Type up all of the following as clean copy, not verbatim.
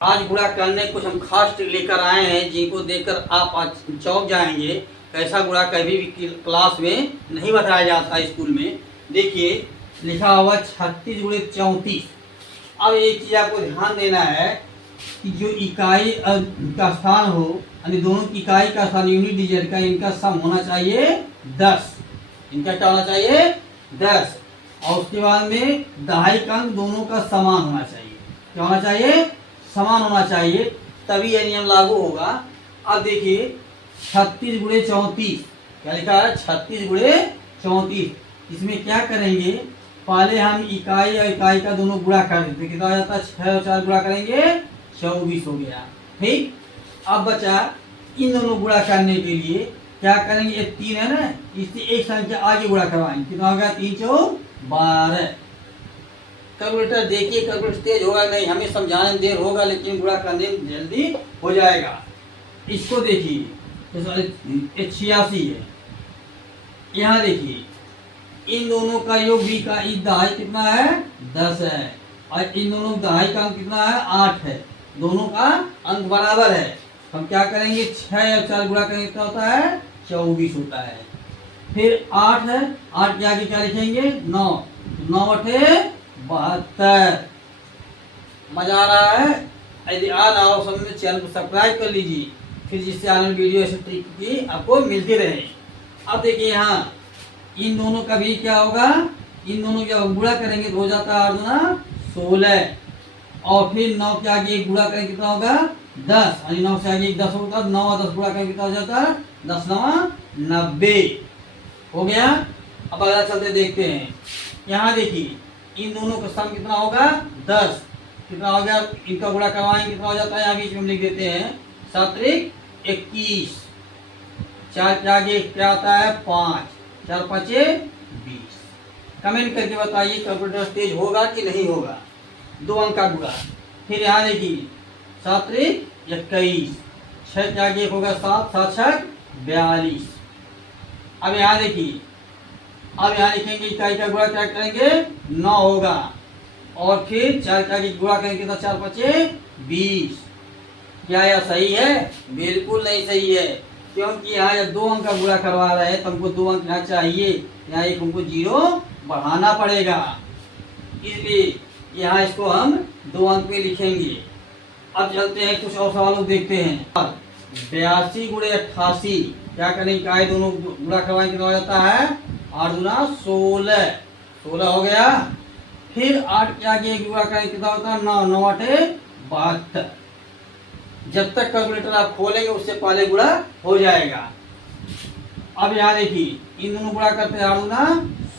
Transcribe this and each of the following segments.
आज गुणा करने कुछ हम खास ट्रिक लेकर आए हैं जिनको देखकर आप आज चौंक जाएंगे। कैसा गुणा कभी भी क्लास में नहीं बताया जाता स्कूल में। देखिए लिखा हुआ 36 गुणे 34। अब एक चीज़ आपको ध्यान देना है कि जो इकाई का स्थान हो यानी दोनों की इकाई का स्थान यूनिट डिजिट का इनका सम होना चाहिए 10। इनका क्या होना चाहिए 10। और उसके बाद में दहाई का अंक दोनों का समान होना चाहिए। क्या होना चाहिए समान होना चाहिए, तभी यह नियम लागू होगा। अब देखिए 36 गुणे 34 क्या लिखा है 36 गुणे 34। इसमें क्या करेंगे पहले हम इकाई और इकाई का दोनों गुणा कर देते। कितना हो जाता है 6 और 4 गुणा करेंगे 24 हो गया। ठीक, अब बचा इन दोनों गुणा करने के लिए क्या करेंगे, ये 3 है ना, इससे एक संख्या आगे गुणा करवाएंगे। कितना हो गया 3 चौक 12। कैलकुलेटर देखिए, कैलकुलेटर तेज होगा नहीं, हमें समझाने में देर होगा लेकिन गुणा करने में जल्दी हो जाएगा। इसको देखिए 86 है। यहाँ देखिए इन दोनों का योग भी का दहाई कितना है 10 है और इन दोनों दहाई का अंक कितना है 8 है। दोनों का अंक बराबर है। हम क्या करेंगे 6 और 4 गुणा करेंगे क्या होता है 24 होता है। फिर 8 है, 8 के आगे क्या लिखेंगे 9, 9 8 72। मजा आ रहा है? यदि आ रहा हो समझ में चैनल को सब्सक्राइब कर लीजिए, फिर जिससे आने वाली वीडियो ऐसे ट्रिक की आपको मिलती रहे। अब देखिए यहाँ इन दोनों का भी क्या होगा, इन दोनों का गुणा करेंगे तो हो जाता है 8 दूना 16 और फिर 9 के आगे एक गुणा करेंगे कितना होगा 10 यानी 9 से आगे एक 10 होगा, 9 और 10 गुणा करेंगे कितना हो जाता है 10 9 90 हो गया। अब अगला चलते देखते हैं। यहाँ देखिए इन दोनों का सम कितना होगा 10। कितना हो गया, इनका गुणा करवाएंगे कितना हो जाता है, यहाँ बीच में हम लिख देते हैं 7 त्रिक 21। 4 के आगे क्या आता है 5, 4 5 20। कमेंट करके बताइए कैलकुलेटर तेज होगा कि नहीं होगा। 2 अंक का गुणा। फिर यहाँ देखिए 7 त्रिक 21, 6 के आगे होगा 7, 7 6 42। अब यहाँ देखिए, अब यहाँ लिखेंगे इकाई का गुणा क्या करेंगे 9 होगा और फिर 4 का गुणा करेंगे तो 4 5 20। क्या यह सही है? बिल्कुल नहीं सही है, क्योंकि यहाँ जब 2 अंक का गुणा करवा रहे हैं तो हमको 2 अंक यहाँ चाहिए, यहाँ एक हमको 0 बढ़ाना पड़ेगा, इसलिए यहाँ इसको हम 2 अंक पे लिखेंगे। अब चलते हैं कुछ और सवालों देखते हैं। 82 गुणे 88 क्या करेंगे, इकाई दोनों गुणा करवाएंगे कितना हो जाता है 8 दूना 16, 16 हो गया। फिर 8 के आगे एक गुणा करेंगे कितना होता है 9, 9 8 72। जब तक कैलकुलेटर आप खोलेंगे उससे पहले गुणा हो जाएगा। अब यहाँ देखिए इन दोनों गुणा करते हैं 8 दूना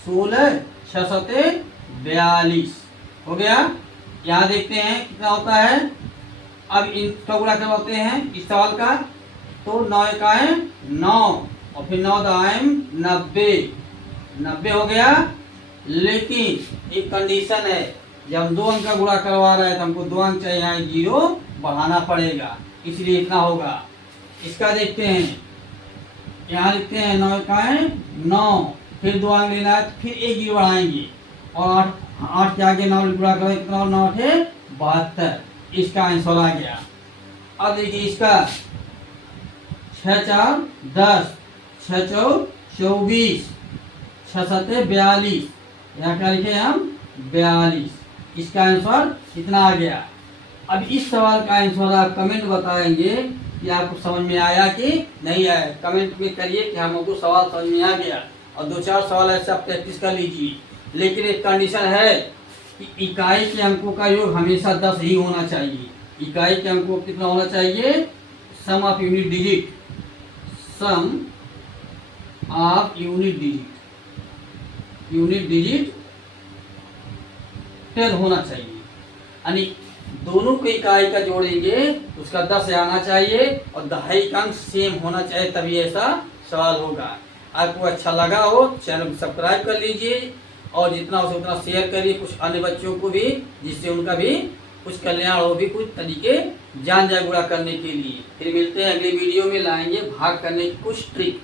16, 6 7 42 हो गया। यहाँ देखते हैं कितना होता है। अब इनका गुणा करवाते हैं इस सवाल का, तो 9 का है 9 और फिर 9 दाएं 90, 90 हो गया। लेकिन एक कंडीशन है, जब हम 2 अंक का गुणा करवा रहे हैं तो हमको 2 अंक चाहिए, यहाँ 0 बढ़ाना पड़ेगा, इसलिए इतना होगा। इसका देखते हैं, यहाँ लिखते हैं 9 का है 9, फिर 2 अंक लेना है फिर एक 0 बढ़ाएंगे और 8 के आगे 9 गुणा करें कितना 9 8 72। इसका आंसर आ गया। अब देखिए इसका 6 4 10, 6 4 24, 6 7 42, यहाँ क्या लिखे हम 42। इसका आंसर कितना आ गया। अब इस सवाल का आंसर आप कमेंट बताएंगे कि आपको समझ में आया कि नहीं आया। कमेंट में करिए कि हमको सवाल समझ में आ गया और 2-4 सवाल ऐसे आप प्रैक्टिस कर लीजिए। लेकिन एक कंडीशन है कि इकाई के अंकों का योग हमेशा 10 ही होना चाहिए। इकाई के अंकों कितना होना चाहिए, sum of unit digit, sum of unit digit, unit digit 10 होना चाहिए। यानी दोनों को इकाई का जोड़ेंगे उसका 10 आना चाहिए और दहाई का अंक सेम होना चाहिए, तभी ऐसा सवाल होगा। आपको अच्छा लगा हो चैनल को सब्सक्राइब कर लीजिए और जितना हो उतना शेयर करिए कुछ अन्य बच्चों को भी, जिससे उनका भी कुछ कल्याण हो, भी कुछ तरीके जान जाए गुणा करने के लिए। फिर मिलते हैं अगली वीडियो में, लाएंगे भाग करने की कुछ ट्रिक।